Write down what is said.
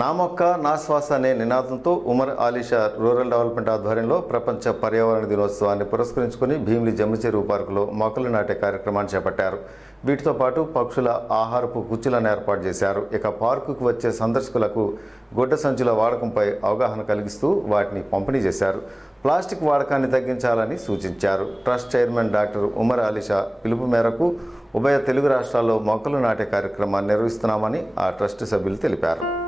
నా మొక్క నా శ్వాస అనే నినాదంతో ఉమర్ ఆలీషా రూరల్ డెవలప్మెంట్ ఆధ్వర్యంలో ప్రపంచ పర్యావరణ దినోత్సవాన్ని పురస్కరించుకుని భీమిలి జమ్మిచెరువు పార్కులో మొక్కలు నాటే కార్యక్రమాన్ని చేపట్టారు. వీటితో పాటు పక్షుల ఆహారపు కుచ్చులను ఏర్పాటు చేశారు. ఇక పార్కుకు వచ్చే సందర్శకులకు గుడ్డ సంచుల వాడకంపై అవగాహన కలిగిస్తూ వాటిని పంపిణీ చేశారు. ప్లాస్టిక్ వాడకాన్ని తగ్గించాలని సూచించారు. Trust chairman doctor Umar Alisha పిలుపు మేరకు ఉభయ తెలుగు రాష్ట్రాల్లో మొక్కలు నాటే కార్యక్రమాన్ని నిర్వహిస్తున్నామని ఆ ట్రస్ట్ సభ్యులు తెలిపారు.